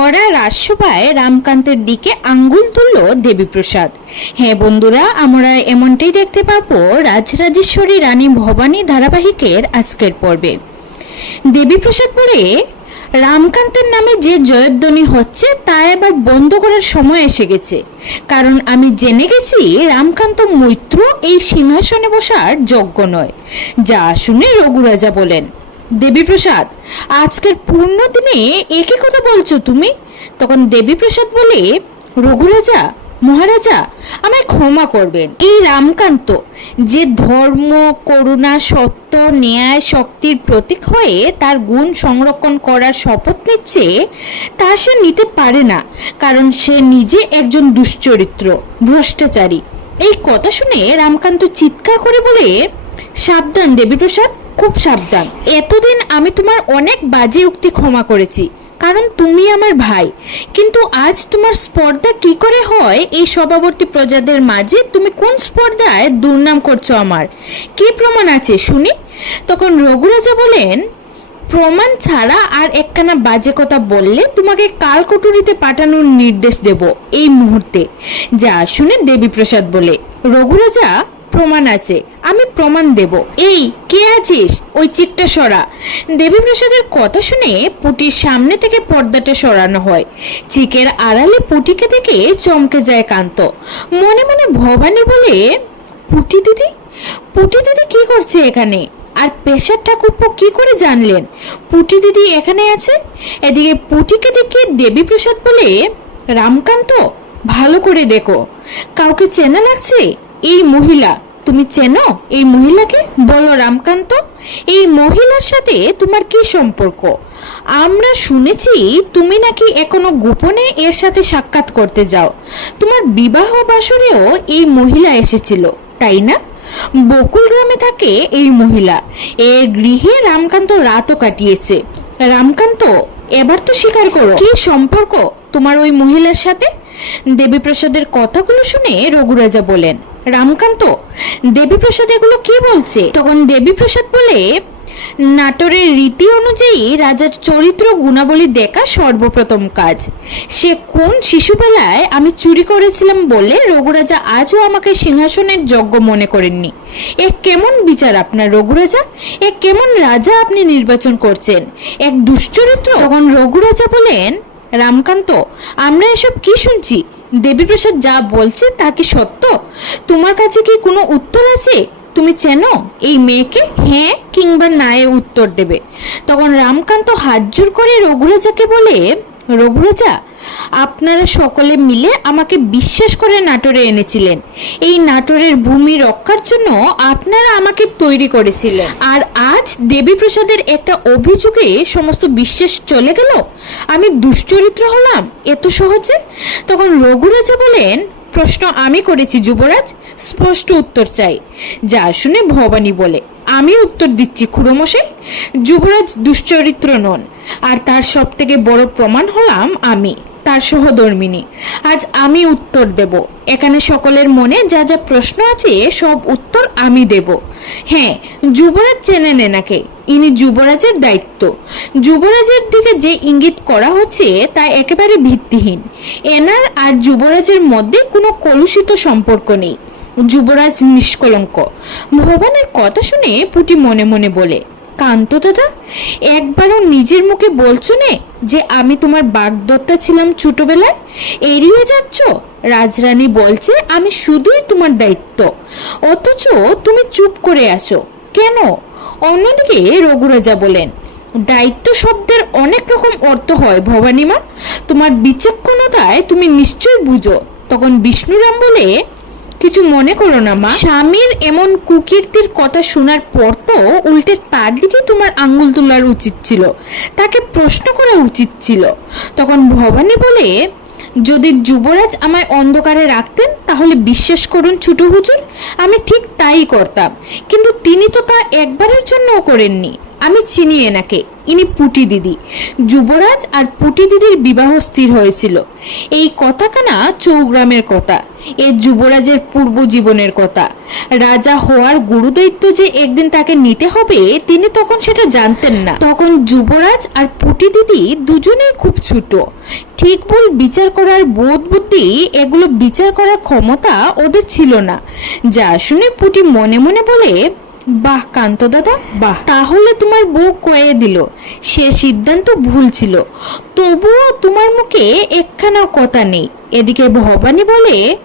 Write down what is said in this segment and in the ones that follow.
ভরা রাজসভায় রামকান্তের দিকে আঙ্গুল তুলল দেবীপ্রসাদ। হ্যাঁ বন্ধুরা, আমরা এমনটাই দেখতে পাবো রাজরাজেশ্বরী রানী ভবানী ধারাবাহিকের আজকের পর্বে। দেবীপ্রসাদ বলে, রামকান্তের নামে যে জয়ধ্বনি হচ্ছে, তা এবার বন্ধ করার সময় এসে গেছে। কারণ আমি জেনে গেছি, রামকান্ত মৈত্র এই সিংহাসনে বসার যোগ্য নয়। যা শুনে রঘুরাজা বলেন দেবীপ্রসাদ, আজকের পূর্ণ দিনে একে কথা বলছো তুমি? তখন দেবীপ্রসাদ বলে, রঘুরাজা, মহারাজা, আমায় ক্ষমা করবেন। এই রামকান্ত, যে ধর্ম, করুণা, সত্য, ন্যায়, শক্তির প্রতীক হয়ে তার গুণ সংরক্ষণ করার শপথ নিচ্ছে, তা সে নিতে পারে না, কারণ সে নিজে একজন দুশ্চরিত্র, ভ্রষ্টাচারী। এই কথা শুনে রামকান্ত চিৎকার করে বলে, সাবধান দেবীপ্রসাদ খুব সাবধান। এতদিন আমি তোমার অনেক বাজে উক্তি ক্ষমা করেছি, কারণ তুমি আমার ভাই। কিন্তু আজ তোমার স্পর্ধা কি করে হয়, এই সভাবর্তী প্রজাদের মাঝে তুমি কোন স্পর্ধায় দুর্নাম করছ আমার? কি প্রমাণ আছে, শুনি? তখন রঘুরাজা বলেন, প্রমাণ ছাড়া আর একখানা বাজে কথা বললে তোমাকে কালকটুরিতে পাঠানোর নির্দেশ দেব এই মুহূর্তে। যা শুনে দেবীপ্রসাদ বলে, রঘুরাজা প্রমাণ আছে। আমি প্রমাণ দেব। এই, কে আছিস? ওই চিকটা সরা। দেবীপ্রসাদের কথা শুনে পুটির সামনে থেকে পর্দাটা সরানো হয়। চিকের আড়ালে পুটিকে দেখে চমকে যায় কান্ত। মনে মনে ভবানী বলে, পুটি দিদি পুটি দিদি কি করছে এখানে? আর পেশার ঠাকুরপো কি করে জানলেন? পুটি দিদি এখানে আছে? এদিকে পুটিকে দেখে দেবীপ্রসাদ বলে, রামকান্ত, ভালো করে দেখো। কাউকে চেনা লাগছে? এই মহিলা, তুমি চেনো এই মহিলাকে? বলো রামকান্ত, এই মহিলার সাথে তোমার কি সম্পর্ক? আমরা শুনেছি তুমি নাকি এখনও গোপনে এর সাথে সাক্ষাৎ করতে যাও। তোমার বিবাহ বাসরেও এই মহিলা এসেছিল, তাই না? বকুল গ্রামে থাকে এই মহিলা। এর গৃহে রামকান্ত রাতও কাটিয়েছে। রামকান্ত, এবার তো স্বীকার করো, কি সম্পর্ক তোমার ওই মহিলার সাথে? দেবীপ্রসাদের কথাগুলো শুনে রঘুরাজা বলেন রামকান্ত, দেবীপ্রসাদ এগুলো কি বলছে? তখন দেবীপ্রসাদ বলে, নাটোরের রীতি অনুযায়ী রাজার চরিত্র গুণাবলী দেখা সর্বপ্রথম কাজ। সে কোন শিশুবেলায় আমি চুরি করেছিলাম বলে রঘুরাজা আজও আমাকে সিংহাসনের যোগ্য মনে করেননি। এ কেমন বিচার আপনার রঘুরাজা? এ কেমন রাজা আপনি নির্বাচন করছেন? এক দুশ্চরিত্র? তখন রঘুরাজা বলেন, রামকান্ত, আমরা এসব কি শুনছি? দেবীপ্রসাদ যা বলছে তা কি সত্য? তোমার কাছে কি কোনো উত্তর আছে? তুমি চেনো? এই মেয়েকে? হ্যাঁ কিংবা না এ উত্তর দেবে। তখন রামকান্ত হাত জোর করে রঘুরাজাকে বলে, রঘুরাজা আপনারা সকলে মিলে আমাকে বিশ্বাস করে নাটোরে এনেছিলেন। এই নাটোরের ভূমি রক্ষার জন্য আপনারা আমাকে তৈরি করেছিলেন। আর আজ দেবীপ্রসাদের একটা অভিযোগে সমস্ত বিশ্বাস চলে গেল? আমি দুশ্চরিত্র হলাম? এত সহজে? তখন রঘুরাজা বলেন, প্রশ্ন আমি করেছি যুবরাজ, স্পষ্ট উত্তর চাই। যা শুনে ভবানী বলে, আমি উত্তর দিচ্ছি খুড়োমশাই, যুবরাজ দুশ্চরিত্র নন। আর তার সব থেকে বড় প্রমাণ হলাম আমি। তার সহধর্মিনী। আজ আমি উত্তর দেব। এখানে সকলের মনে যা যা প্রশ্ন আছে সব উত্তর আমি দেব। হ্যাঁ যুবরাজ চেনে নেনাকে ইনি যুবরাজের দায়িত্ব। যুবরাজের দিকে যে ইঙ্গিত করা হচ্ছে, তা একেবারে ভিত্তিহীন। এনার আর যুবরাজের মধ্যে কোনো কলুষিত সম্পর্ক নেই। যুবরাজ নিষ্কলঙ্ক। ভবানের কথা শুনে পুটি মনে মনে বলে কান্ত দাদা, একবারও নিজের মুখে বলছো নে যে আমি তোমার বাগদত্তা ছিলাম ছোটবেলায়? এড়িয়ে যাচ্ছ? রাজরানী বলছে আমি শুধুই তোমার দায়িত্ব। অথচ তুমি চুপ করে আসো কেন? অন্যদিকে রঘুরাজা বলেন, দায়িত্ব শব্দের অনেক রকম অর্থ হয় ভবানীমা। তোমার বিচক্ষণতায় তুমি নিশ্চয় বুঝো। তখন বিষ্ণুরাম বলে কিছু মনে করো না, মা। স্বামীর এমন কুকীর্তির কথা শোনার পর তো উল্টে তার দিকে তোমার আঙ্গুল তোলার উচিত ছিল। তাকে প্রশ্ন করা উচিত ছিল। তখন ভবানী বলে, যদি যুবরাজ আমায় অন্ধকারে রাখতেন, তাহলে বিশ্বাস করুন ছোট হুজুর, আমি ঠিক তাই করতাম। কিন্তু তিনি তো তা একবারের জন্যও করেননি। আমি চিনি এনাকে, ইনি পুটি দিদি। যুবরাজ আর পুটি দিদির বিবাহ স্থির হয়েছিল। এই কথাখানা চৌগ্রামের কথা, এ যুবরাজের পূর্ব জীবনের কথা। রাজা হওয়ার গুরুদায়িত্ব যে একদিন তাকে নিতে হবে, তিনি তখন সেটা জানতেন না। তখন যুবরাজ আর পুটি দিদি দুজনেই খুব ছোট। ঠিক ভুল বিচার করার বোধ বুদ্ধি, এগুলো বিচার করার ক্ষমতা ওদের ছিল না। যা শুনে পুটি মনে মনে বলে বাহ, কান্ত দাদা, বাহ। তাহলে তোমার বউ কয়ে দিল? সে সিদ্ধান্ত ভুল ছিল। তবুও তোমার মুখে একখানাও কথা নেই। এদিকে ভবানী বলে,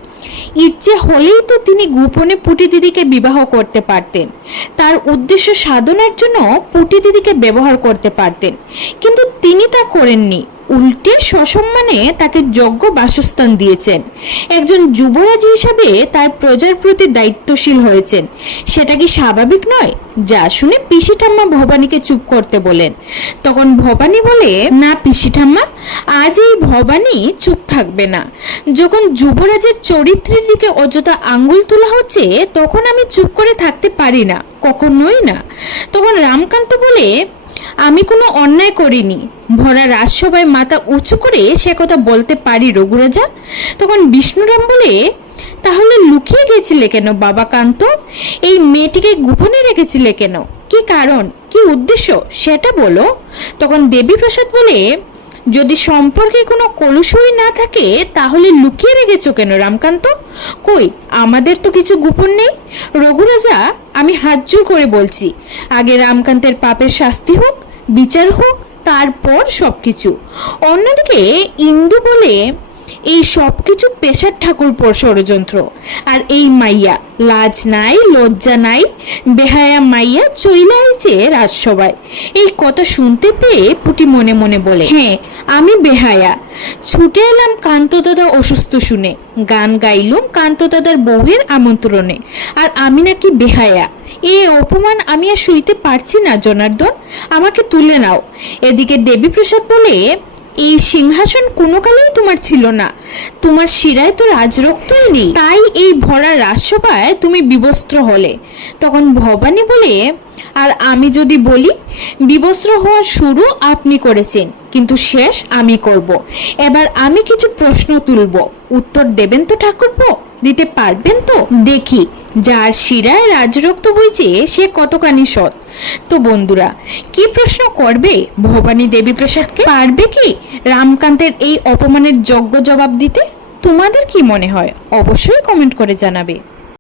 ইচ্ছে হলেই তো তিনি গোপনে পুটি দিদিকে বিবাহ করতে পারতেন। তার উদ্দেশ্য সাধনার জন্য পুটি দিদিকে ব্যবহার করতে পারতেন। কিন্তু তিনি তা করেননি। উল্টে সসম্মানে তাকে যজ্ঞ বাসস্থান দিয়েছেন। একজন যুবরাজ হিসাবে তার প্রজার প্রতি দায়িত্বশীল হয়েছেন। সেটা কি স্বাভাবিক নয়? যা শুনে পিসি ঠাম্মা ভবানীকে চুপ করতে বলেন। তখন ভবানী বলে, না পিসি ঠাম্মা আজ এই ভবানী চুপ থাকবে না। যখন যুবরাজের চরিত্রের দিকে অযথা আঙ্গুল তোলা হচ্ছে, তখন আমি চুপ করে থাকতে পারি না, কখনোই না। তখন রামকান্ত বলে আমি কোনো অন্যায় করিনি। ভরা রাজসভায় মাথা উঁচু করে সে কথা বলতে পারি রঘুরাজা? তখন বিষ্ণুরাম বলে, তাহলে লুকিয়ে গেছিলে কেন বাবা কান্ত? এই মেয়েটিকে গোপনে রেখেছিলে কেন? কি কারণ? কি উদ্দেশ্য? সেটা বলো। তখন দেবী প্রসাদ বলে, যদি সম্পর্কে কোনো কলুষই না থাকে, তাহলে লুকিয়ে রেখেছো কেন রামকান্ত? কই, আমাদের তো কিছু গোপন নেই। রঘুরাজা, আমি হাত জোর করে বলছি, আগে রামকান্তের পাপের শাস্তি হোক বিচার হোক তারপর সব কিছু অন্যদিকে ইন্দু বলে এই সব কিছু পেশার ঠাকুর পর ষড়যন্ত্র। আর এই মাইয়া, লাজ নাই, লজ্জা নাই, বেহায়া মাইয়া চইলা আইছে রাজসভায়। এই কথা শুনতে পেয়ে পুটি মনে মনে বলে হ্যাঁ আমি বেহায়া। ছুটে এলাম কান্ত দাদা অসুস্থ শুনে। গান গাইলুম কান্ত দাদার বউয়ের আমন্ত্রণে। আর আমি নাকি বেহায়া। এ অপমান আমি আর সইতে পারছি না, জনার্দন। আমাকে তুলে নাও। এদিকে দেবীপ্রসাদ বলে এই সিংহাসন কোনো কালেই তোমার ছিল না। তোমার শিরায় তো রাজরক্তই নেই। তাই এই ভরা রাজসভায় তুমি বিবস্ত্র হলে। তখন ভবানী বলে, আর আমি যদি বলি, বিবস্ত্র হওয়ার শুরু আপনি করেছেন, কিন্তু শেষ আমি করব। এবার আমি কিছু প্রশ্ন তুলব। উত্তর দেবেন তো ঠাকুরপো? দিতে পারবেন তো? দেখি, যার শিরায় রাজরক্ত বইছে, সে কতখানি সৎ। তো বন্ধুরা, কি প্রশ্ন করবে ভবানী দেবী প্রসাদকে পারবে কি রামকান্তের এই অপমানের যজ্ঞ জবাব দিতে? তোমাদের কি মনে হয়? অবশ্যই কমেন্ট করে জানাবে।